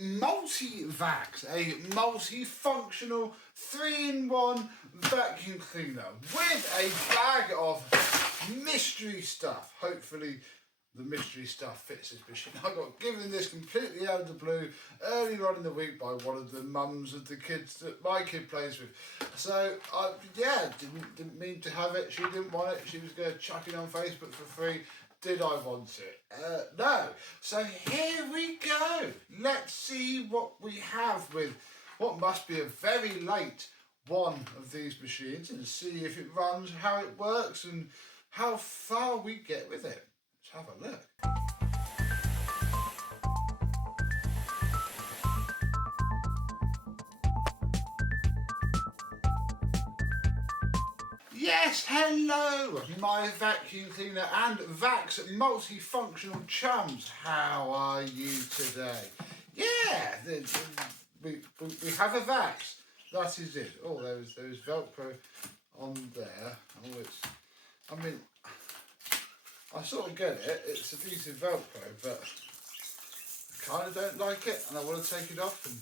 Multivax, a multifunctional 3-in-1 vacuum cleaner with a bag of mystery stuff. Hopefully the mystery stuff fits this machine. I got given this completely out of the blue earlier on in the week by one of the mums of the kids that my kid plays with. So yeah, didn't mean to have it. She didn't want it. She was going to chuck it on Facebook for free. Did I want it? No. So here we go. Let's see what we have with what must be a very late one of these machines and see if it runs, how it works and how far we get with it. Let's have a look. Yes, hello, my vacuum cleaner and Vax multifunctional chums. How are you today? Yeah, we have a Vax. That is it. Oh, there's Velcro on there. Oh, I sort of get it. It's a decent Velcro, but I kind of don't like it, and I want to take it off. And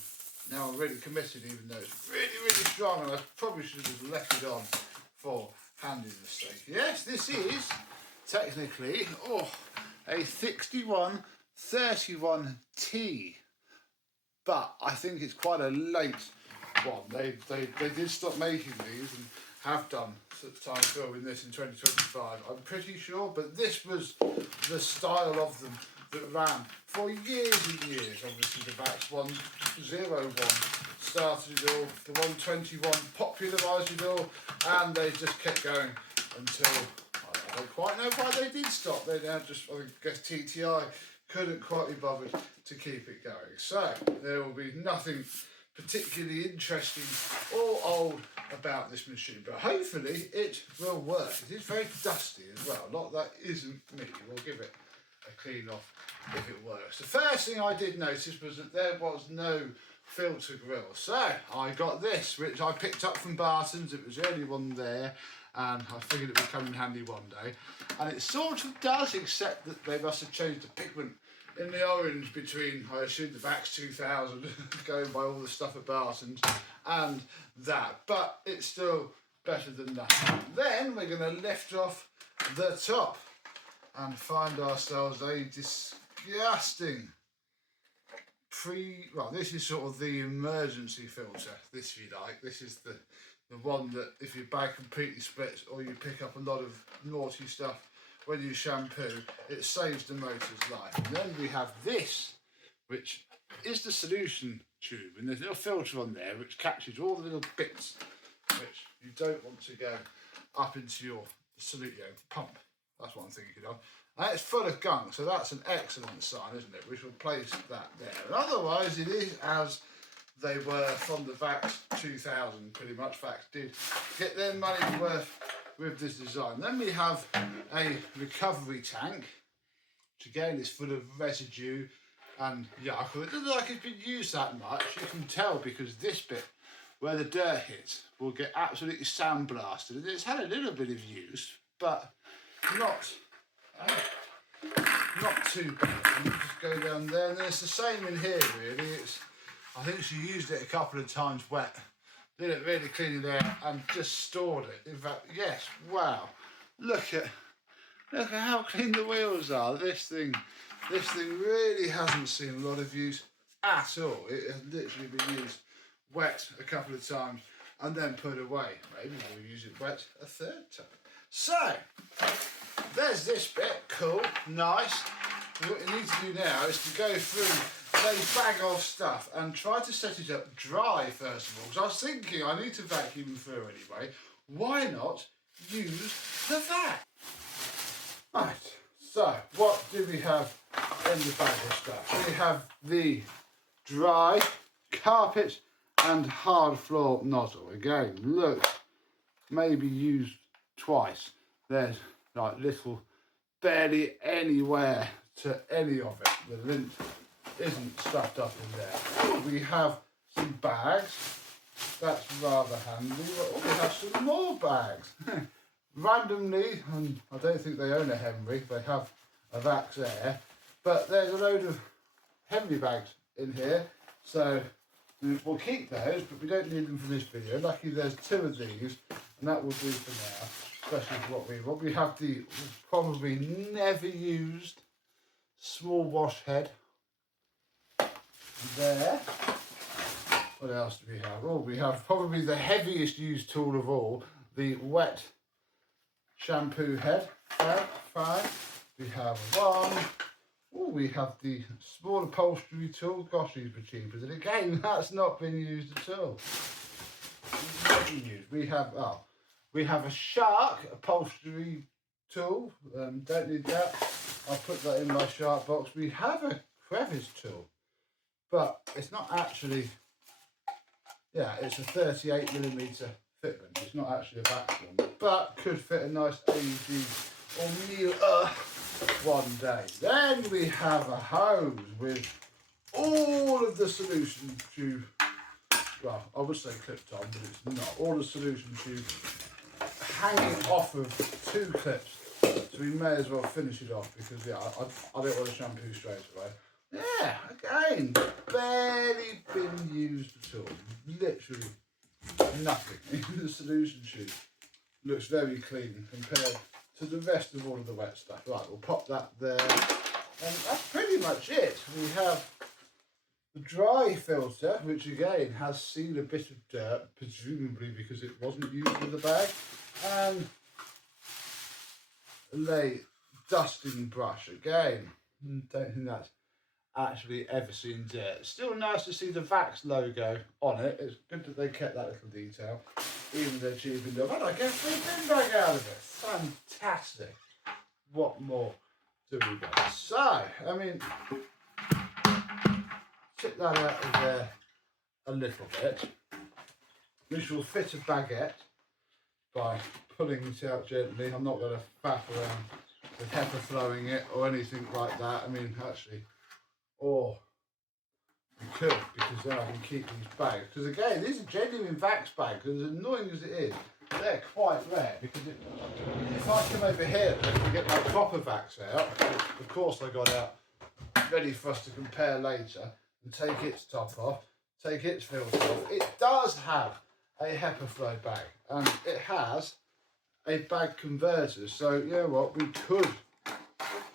now I'm really committed, even though it's really, really strong, and I probably should have just left it on for handy's sake. Yes, this is technically a 6131T, but I think it's quite a late one. They did stop making these and have done since time filming this in 2025. I'm pretty sure, but this was the style of them that ran for years and years. Obviously, the Vax 101 started it all, the 121 popularised it all, and they just kept going until I don't quite know why they did stop. They now just, I guess TTI couldn't quite be bothered to keep it going. So there will be nothing particularly interesting or old about this machine, but hopefully it will work. It is very dusty as well. A lot of that isn't me. We'll give it a clean off if it works. The first thing I did notice was that there was no filter grill, so I got this, which I picked up from Barton's. It was the only one there, and I figured it would come in handy one day, and it sort of does, except that they must have changed the pigment in the orange between, I assume, the Vax 2000 going by all the stuff at Barton's and that, but it's still better than nothing. Then we're going to lift off the top and find ourselves a disgusting this is sort of the emergency filter, this if you like. This is the one that if your bag completely splits or you pick up a lot of naughty stuff when you shampoo, it saves the motor's life. And then we have this, which is the solution tube, and there's a little filter on there which catches all the little bits which you don't want to go up into your pump. That's what I'm thinking of. And it's full of gunk, so that's an excellent sign, isn't it? We shall place that there. And otherwise, it is as they were from the Vax 2000, pretty much. Vax did get their money's worth with this design. Then we have a recovery tank, which again is full of residue and yuck. It doesn't look like it's been used that much. You can tell because this bit where the dirt hits will get absolutely sandblasted. And it's had a little bit of use, but not too bad. And you just go down there, and it's the same in here really. I think she used it a couple of times wet, didn't really clean it out and just stored it. In fact, yes, wow. Look at how clean the wheels are. This thing really hasn't seen a lot of use at all. It has literally been used wet a couple of times and then put away. Maybe we'll use it wet a third time. So there's this bit, cool, nice. What you need to do now is to go through a bag of stuff and try to set it up dry first of all. Because I was thinking I need to vacuum through anyway. Why not use the vac? Right, so what do we have in the bag of stuff? We have the dry carpet and hard floor nozzle. Again, look, maybe used twice. There's like little, barely anywhere to any of it. The lint isn't stuffed up in there. We have some bags. That's rather handy. Oh, we have some more bags. Randomly, and I don't think they own a Henry, they have a Vax Air, but there's a load of Henry bags in here, So we'll keep those, but we don't need them for this video. Lucky there's 2 of these, and that will do for now, especially for what we want. We have the probably never used small wash head there. What else do we have? Oh, we have probably the heaviest used tool of all, the wet shampoo head. Fine. We have one. Oh, we have the small upholstery tool. Gosh, these were cheaper. And again, that's not been used at all. We have a shark upholstery tool. Don't need that. I'll put that in my shark box. We have a crevice tool, but it's not actually. Yeah, it's a 38mm fitment. It's not actually a Vaxing, but could fit a nice AG or Meal one day. Then we have a hose with all of the solution tube. Well, I would say clipped on, but it's not. All the solution tube hanging off of 2 clips. So we may as well finish it off because I don't want to shampoo straight away. Yeah, again, barely been used at all. Literally nothing in the solution tube. Looks very clean compared to the rest of all of the wet stuff. Right, we'll pop that there. And that's pretty much it. We have the dry filter, which again has seen a bit of dirt, presumably because it wasn't used with the bag. And a dusting brush again. Don't think that's actually ever seen dirt. Still nice to see the Vax logo on it. It's good that they kept that little detail, even though cheap enough. And I get free bin bag out of it. Fantastic. What more do we got? So, I mean, tip that out of there a little bit. Which will fit a baguette by pulling it out gently. I'm not going to faff around with pepper flowing it or anything like that. I mean, actually, or we could, because then I can keep these bags. Because again, these are genuine Vax bags, and as annoying as it is, they're quite rare. Because if I come over here and get my proper Vax out, which of course I got out ready for us to compare later, and take its top off, take its filter off, it does have a HEPA flow bag, and it has a bag converter. So you know what, we could,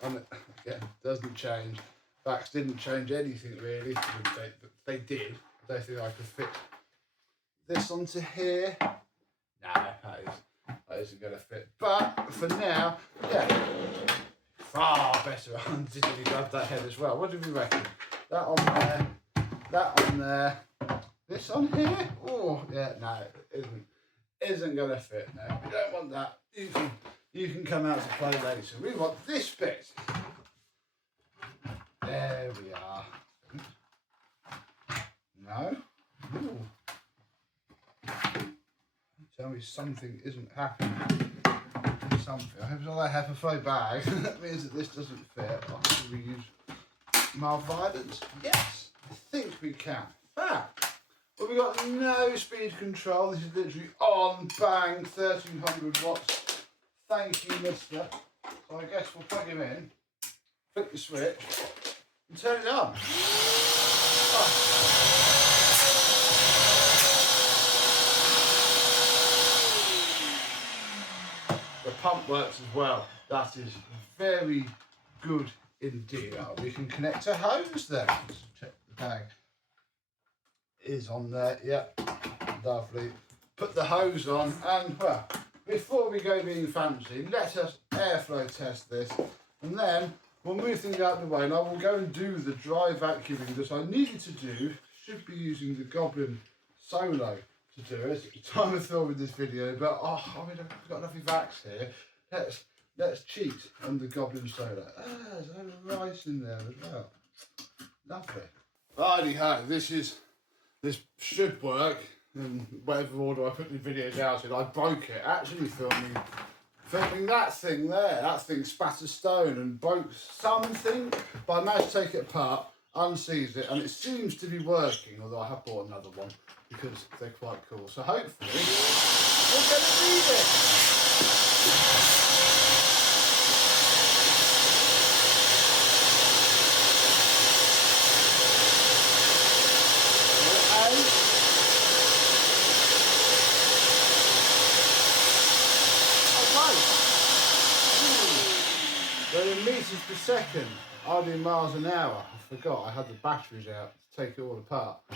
and again, doesn't change. Vax didn't change anything really. They did. I don't think I could fit this onto here. No, that isn't going to fit. But for now, yeah, far better. I didn't grab that head as well. What do we reckon? That on there, that on there, this on here. Oh, yeah, no, it isn't going to fit. No, we don't want that. You can come out to play later. We want this bit. There we are. No? Ooh. Tell me something isn't happening. Something. I hope it's not that HEPA flow bag. That means that this doesn't fit. Should we use mild violence? Yes, I think we can. Well, we've got no speed control. This is literally on, bang, 1300 watts. Thank you, mister. So I guess we'll plug him in, flick the switch, and turn it on. Oh. The pump works as well. That is very good indeed. We can connect a hose then. Let's check the bag. Is on there. Yep. Lovely. Put the hose on, and well, before we go being fancy, let us airflow test this, and then we'll move things out of the way, and I will go and do the dry vacuuming that I needed to do. Should be using the Goblin Solo to do it at the time of filming this video, but I mean, I've got nothing Vax here. Let's cheat on the Goblin Solo. There's a little rice in there as well. Lovely. Righty ho, this should work. In whatever order I put the videos out in, I broke it. Actually filming that thing there. That thing spat a stone and broke something. But I managed to take it apart, unseize it, and it seems to be working. Although I have bought another one because they're quite cool. So hopefully we're going to need it. a second. Only miles an hour. I forgot I had the batteries out to take it all apart. Oh,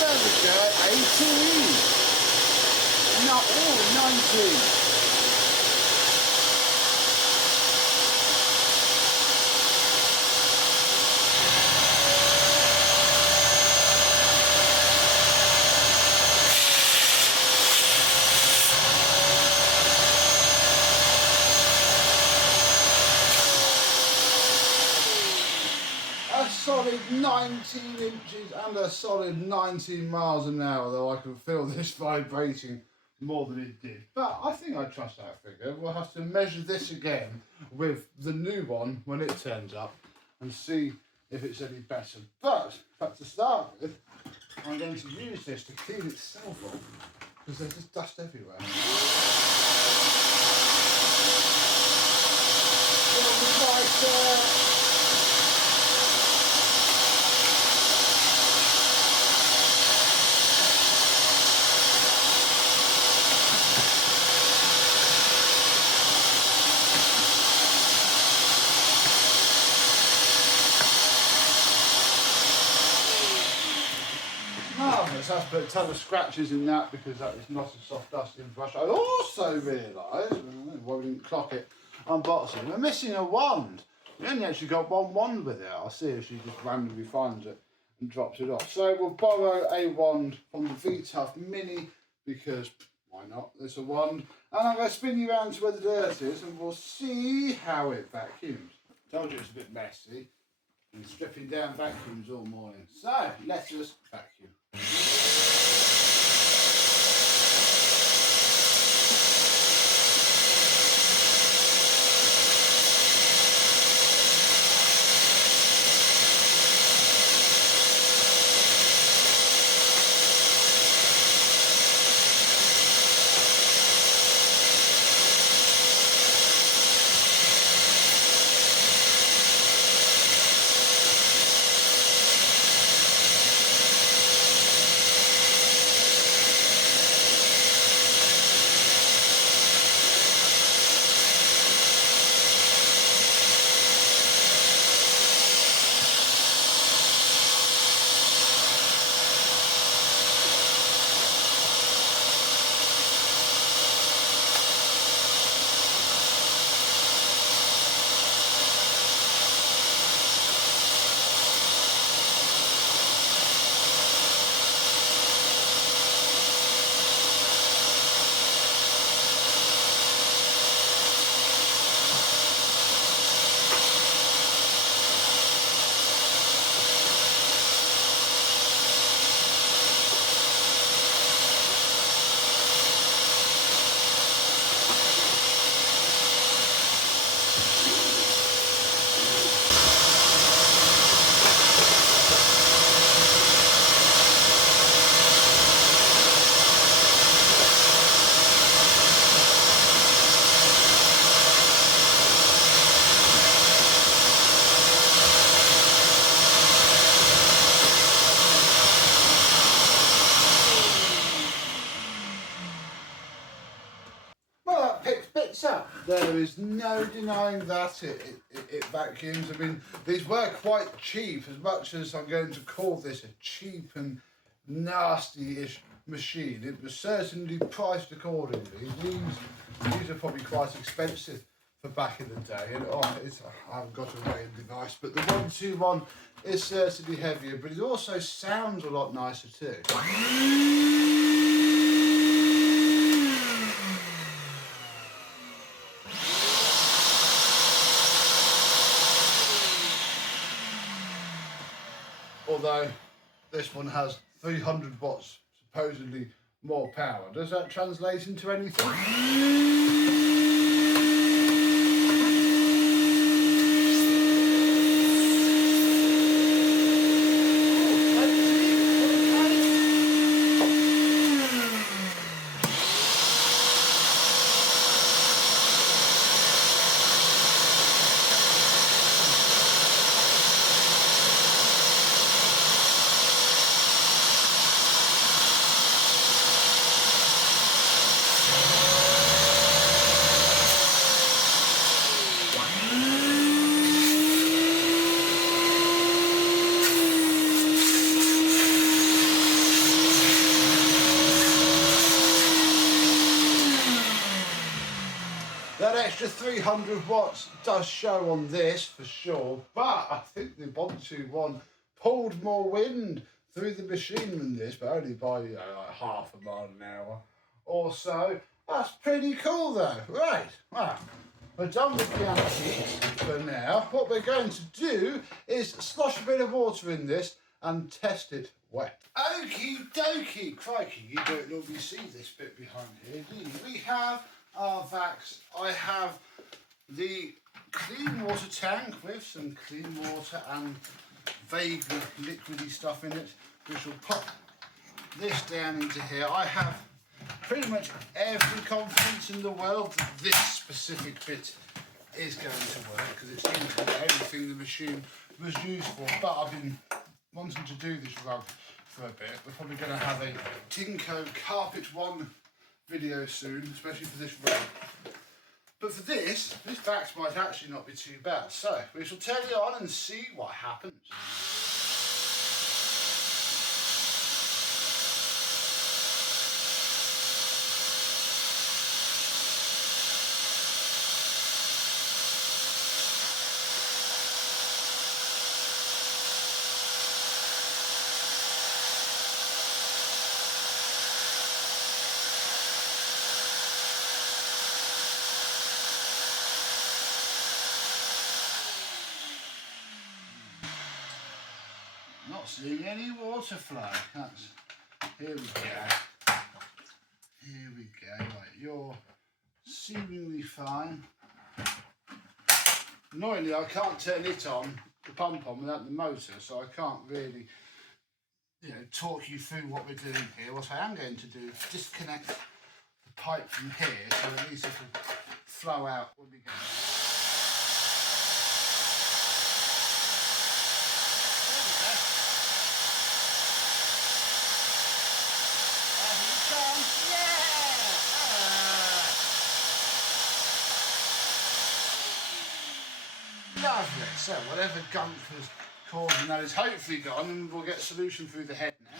there we go. 18. No, 19. A solid 19 inches and a solid 19 miles an hour, though I can feel this vibrating more than it did. But I think I trust that figure. We'll have to measure this again with the new one when it turns up and see if it's any better. But to start with, I'm going to use this to clean itself off because there's just dust everywhere. Marvellous. That's put a ton of scratches in that because that is not a soft dusting brush. I also realised, why we didn't clock it unboxing, we're missing a wand. We only actually got one wand with it. I'll see if she just randomly finds it and drops it off. So we'll borrow a wand from the VTuff Mini because why not? There's a wand. And I'm going to spin you around to where the dirt is and we'll see how it vacuums. Told you it's a bit messy. Been stripping down vacuums all morning. So let us vacuum. There is no denying that it vacuums. I mean, these were quite cheap, as much as I'm going to call this a cheap and nasty-ish machine. It was certainly priced accordingly. These are probably quite expensive for back in the day. And I haven't got a weighing device, but the 121 is certainly heavier, but it also sounds a lot nicer too. Although this one has 300 watts, supposedly more power. Does that translate into anything? That extra 300 watts does show on this for sure, but I think the 121 pulled more wind through the machine than this, but only by like half a mile an hour or so. That's pretty cool though. Right, well, we're done with the antiques for now. What we're going to do is slosh a bit of water in this and test it wet. Okie dokie, crikey, you don't normally see this bit behind here, do you? We have our Vax. I have the clean water tank with some clean water and vaguely liquidy stuff in it, which will pop this down into here. I have pretty much every confidence in the world that this specific bit is going to work, because it seems to be everything the machine was used for. But I've been wanting to do this rug for a bit. We're probably going to have a Tinko Carpet One video soon, especially for this rug. But for this Vax might actually not be too bad. So we shall turn it on and see what happens. Not seeing any water flow. Here we go. Here we go. Right, you're seemingly fine. Annoyingly, I can't turn it on, the pump on, without the motor, so I can't really, talk you through what we're doing here. What I am going to do is disconnect the pipe from here, so at least it will flow out when we go. Lovely. So whatever gunk was causing that is hopefully gone, and we'll get a solution through the head now.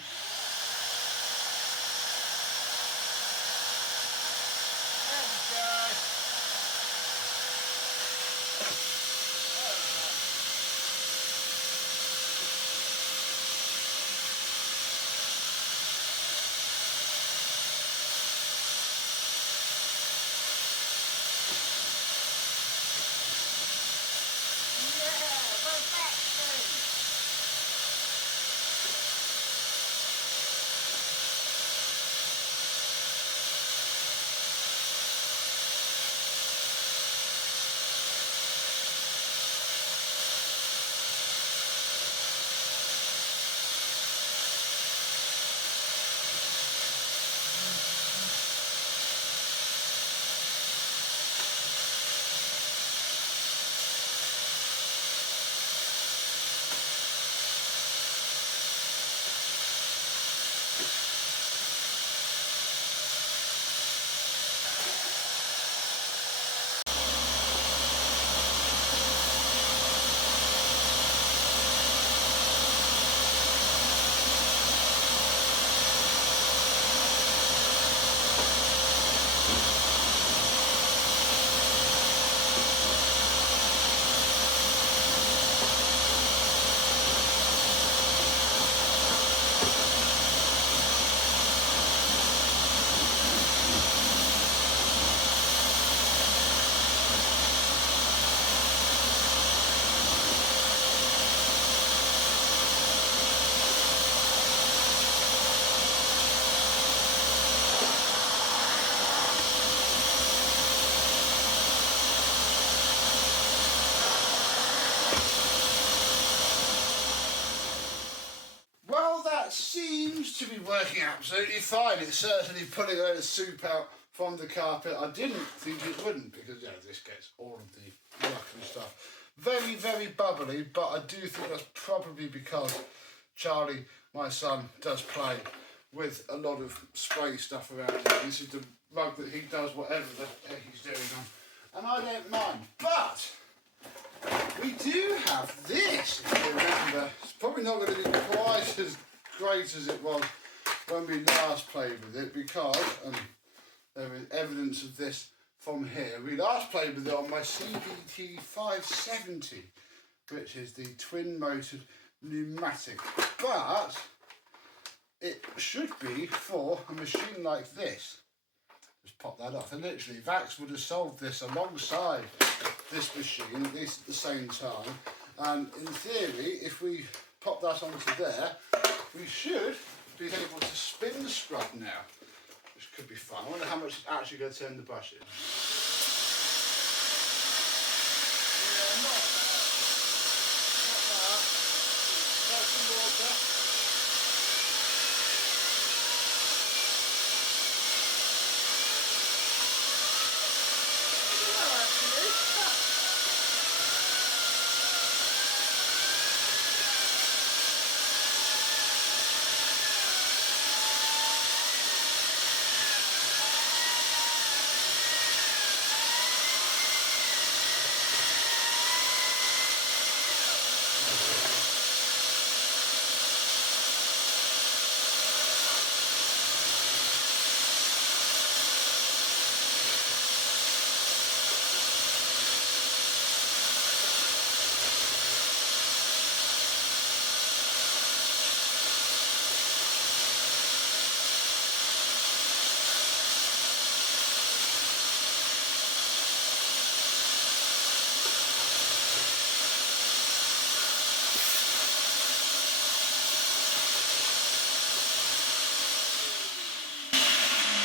Seems to be working absolutely fine. It's certainly pulling a load of soup out from the carpet. I didn't think it wouldn't, because this gets all of the muck and stuff. Very, very bubbly, but I do think that's probably because Charlie, my son, does play with a lot of spray stuff around here. This is the rug that he does whatever the heck he's doing on, and I don't mind. But we do have this, if you remember. It's probably not going to be quite as great as it was when we last played with it, because there is evidence of this from here. We last played with it on my CBT 570, which is the twin motor pneumatic, but it should be for a machine like this. Just pop that off, and literally Vax would have sold this alongside this machine, at least at the same time. And in theory, if we pop that onto there, we should be able to spin the scrub now, which could be fun. I wonder how much it's actually going to turn the brushes. Yeah, not bad. That's some water.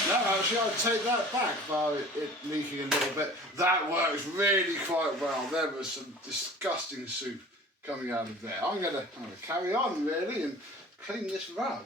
No, actually, I'd take that back by it leaking a little bit. That works really quite well. There was some disgusting soup coming out of there. I'm gonna carry on really and clean this rug.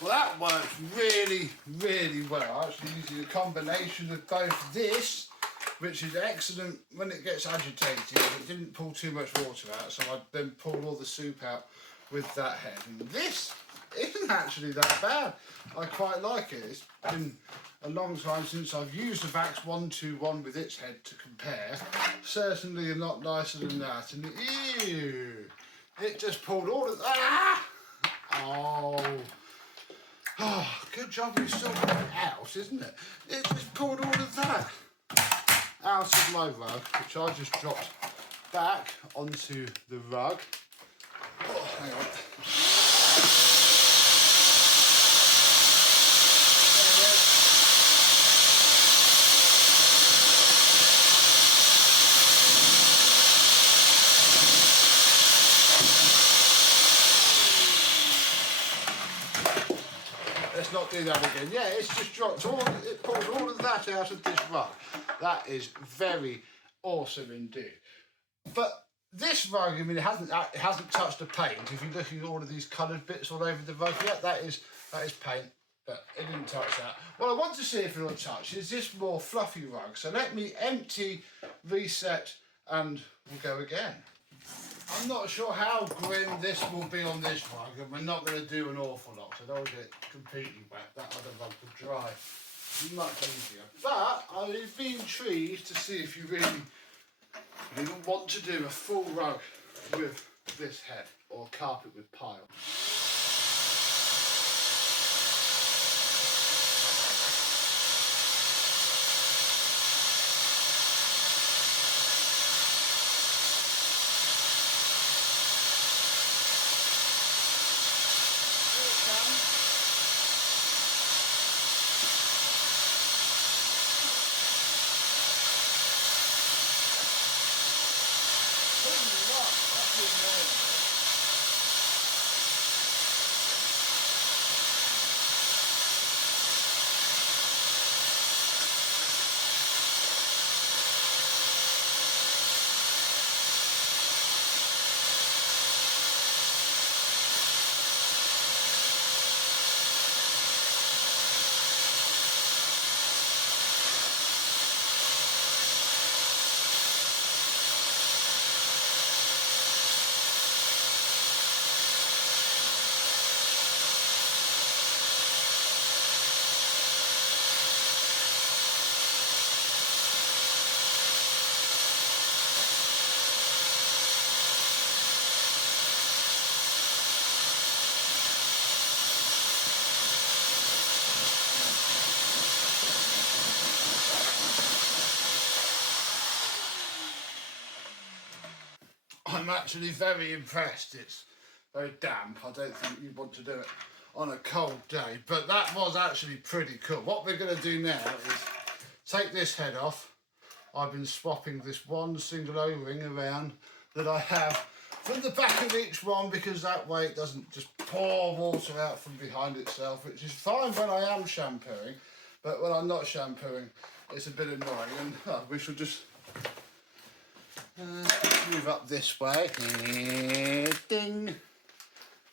Well, that works really, really well. Actually using a combination of both this, which is excellent when it gets agitated. It didn't pull too much water out, so I then pulled all the soup out with that head. And this isn't actually that bad. I quite like it. It's been a long time since I've used a Vax 121 with its head to compare. Certainly a lot nicer than that. And ew, it just pulled all of that. Oh, good job you still got it out, isn't it? It just pulled all of that out of my rug, which I just dropped back onto the rug. Oh, hang on. Let's not do that again. Yeah, it's just dropped it pulled all of that out of this rug. That is very awesome indeed. But this rug, I mean, it hasn't touched the paint. If you're looking at all of these coloured bits all over the rug, yeah, that is paint, but it didn't touch that. What I want to see if it'll touch is this more fluffy rug. So let me empty, reset, and we'll go again. I'm not sure how grim this will be on this rug, and we're not going to do an awful lot, so don't get it completely wet. That other rug will dry much easier. But I've been intrigued to see if you really want to do a full rug with this head, or carpet with pile. I'm actually very impressed. It's very damp. I don't think you want to do it on a cold day, but that was actually pretty cool. What we're going to do now is take this head off. I've been swapping this one single O-ring around that I have from the back of each one, because that way it doesn't just pour water out from behind itself, which is fine when I am shampooing, but when I'm not shampooing it's a bit annoying. And we shall just move up this way, ding,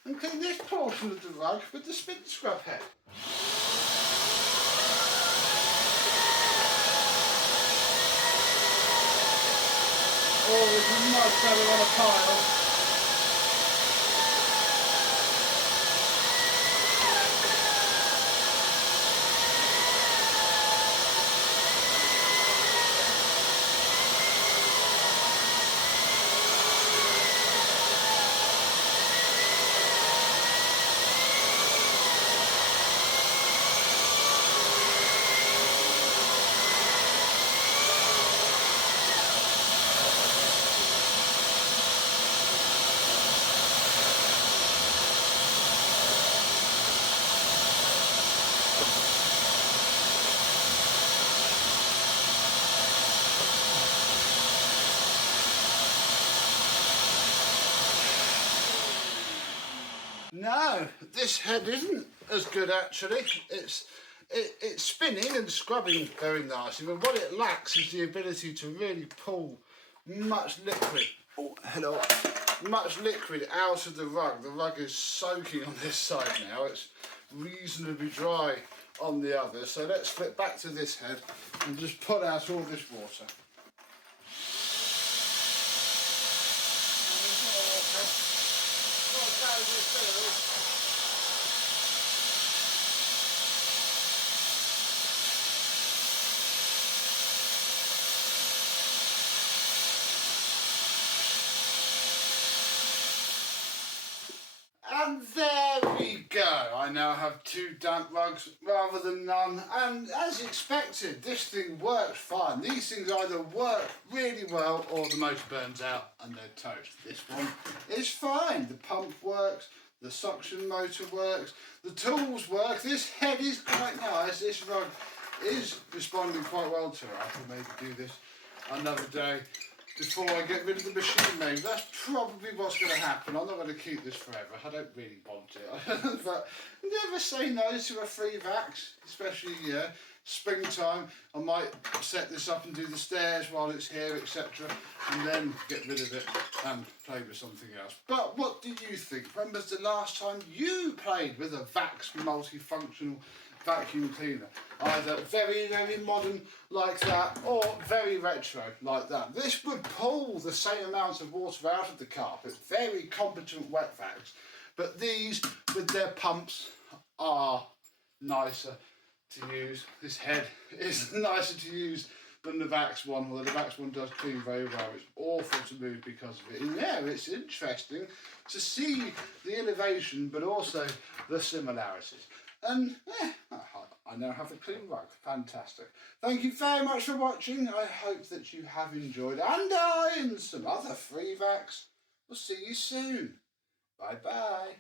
and clean this portion of the rug with the spin scrub head. Oh, this is much better on a pile. No, this head isn't as good actually. It's spinning and scrubbing very nicely, but what it lacks is the ability to really pull much liquid. Oh, hello. Much liquid out of the rug. The rug is soaking on this side now. It's reasonably dry on the other. So let's flip back to this head and just pull out all this water. And there we go. I now have 2 damp rugs rather than none, and as expected, this thing works fine. These things either work really well or the motor burns out and they're toast. This one is fine. The pump works, the suction motor works, the tools work. This head is quite nice. This rug is responding quite well to it. I can maybe do this another day before I get rid of the machine maybe. That's probably what's going to happen. I'm not going to keep this forever. I don't really want it. But never say no to a free Vax, especially springtime. I might set this up and do the stairs while it's here, etc., and then get rid of it and play with something else. But what do you think? When was the last time you played with a Vax multifunctional vacuum cleaner? Either very, very modern like that or very retro like that. This would pull the same amount of water out of the carpet. Very competent wet vacs. But these, with their pumps, are nicer to use. This head is nicer to use than the Vax one, although the Vax one does clean very well. It's awful to move because of it. And yeah, it's interesting to see the innovation but also the similarities. And yeah, I now have a clean rug. Fantastic. Thank you very much for watching. I hope that you have enjoyed, and I and some other free Vax will see you soon. Bye bye.